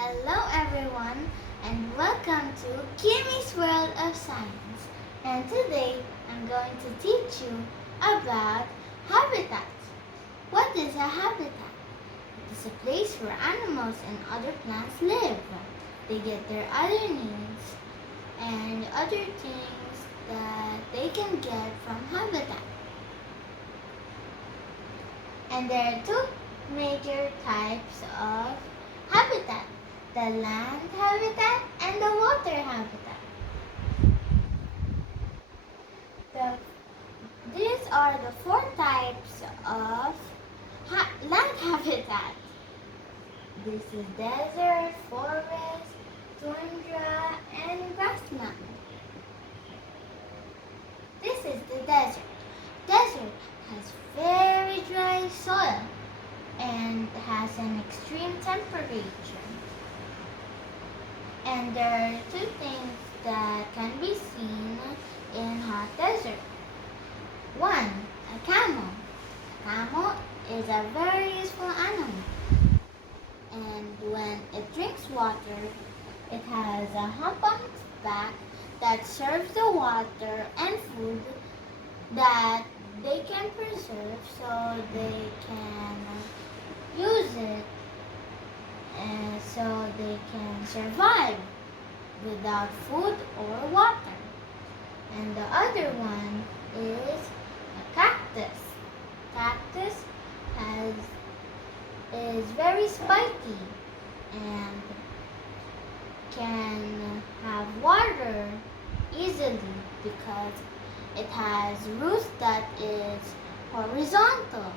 Hello everyone and welcome to Kimmy's World of Science. And today I'm going to teach you about habitat. What is a habitat? It is a place where animals and other plants live. They get their other needs and other things that they can get from habitat. And there are two major types of habitat: the land habitat and the water habitat. These are the four types of land habitat. This is desert, forest, tundra, and grassland. This is the desert. Desert has very dry soil and has an extreme temperature. And there are two things that can be seen in hot desert. One, a camel. A camel is a very useful animal. And when it drinks water, it has a hump on its back that serves the water and food that they can preserve so they can use it and so they can survive without food or water. And the other one is a cactus. Cactus is very spiky and can have water easily because it has roots that is horizontal.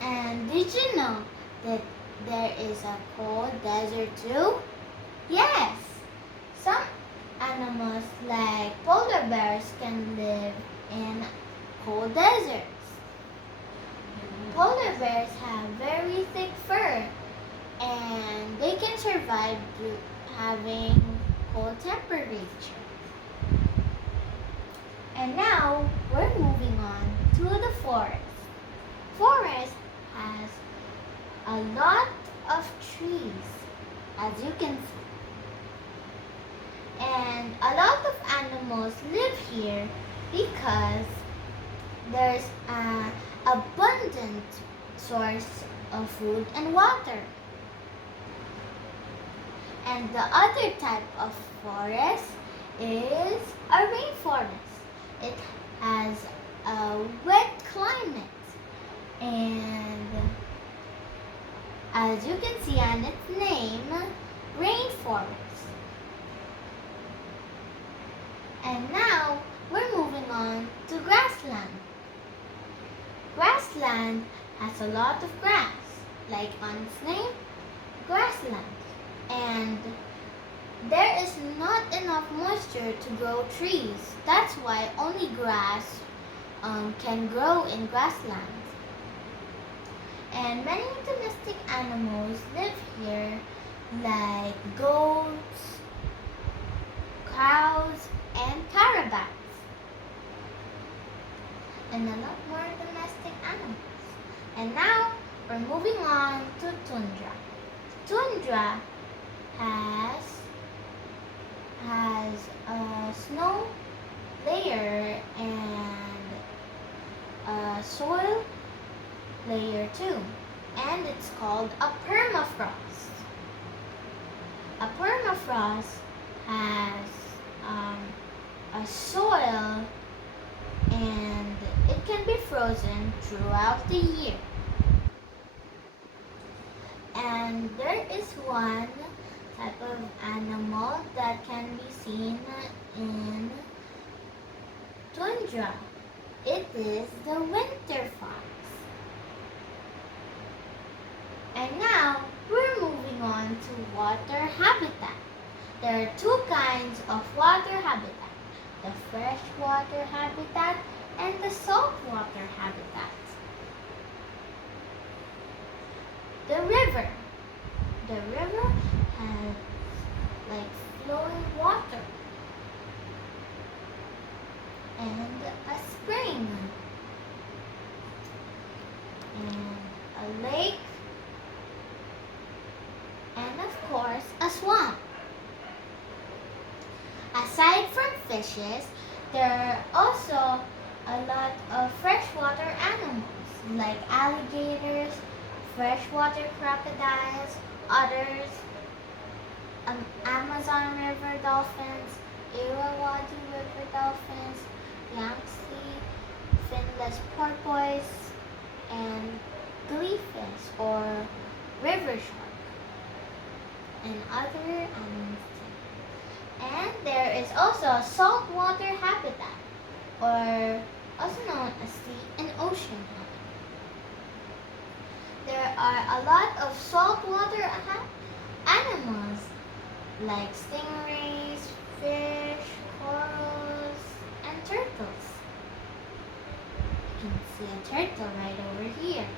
And did you know that there is a cold desert too? Yes! Some animals like polar bears can live in cold deserts. Polar bears have very thick fur and they can survive having cold temperature. And now we're moving on to the forest. Forest has a lot of trees, as you can see. And a lot of animals live here because there's an abundant source of food and water. And the other type of forest is a rainforest. It has a wet climate. And as you can see on its name, rainforest. And now we're moving on to grassland. Grassland has a lot of grass, like on its name, grassland. And there is not enough moisture to grow trees. That's why only grass can grow in grassland. And many domestic animals live here, like goats, cows, and carabats. And a lot more domestic animals. And now we're moving on to tundra. Tundra has a snow layer and a soil layer too, and it's called a permafrost. A permafrost has a soil and it can be frozen throughout the year. And there is one type of animal that can be seen in tundra. It is the winter fox. And now we're moving on to water habitat. There are two kinds of water habitat: the freshwater habitat and the saltwater habitat. The river. The river has like flowing water and a spring and a lake course, a swamp. Aside from fishes, there are also a lot of freshwater animals like alligators, freshwater crocodiles, otters, Amazon River dolphins, Irrawaddy River dolphins, Yangtze, finless porpoise, and gleefish or river shark, and other animals too. And there is also a saltwater habitat, or also known as the and ocean habitat. There are a lot of saltwater animals like stingrays, fish, corals, and turtles. You can see a turtle right over here.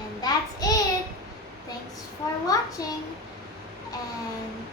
And that's it. Thanks for watching, and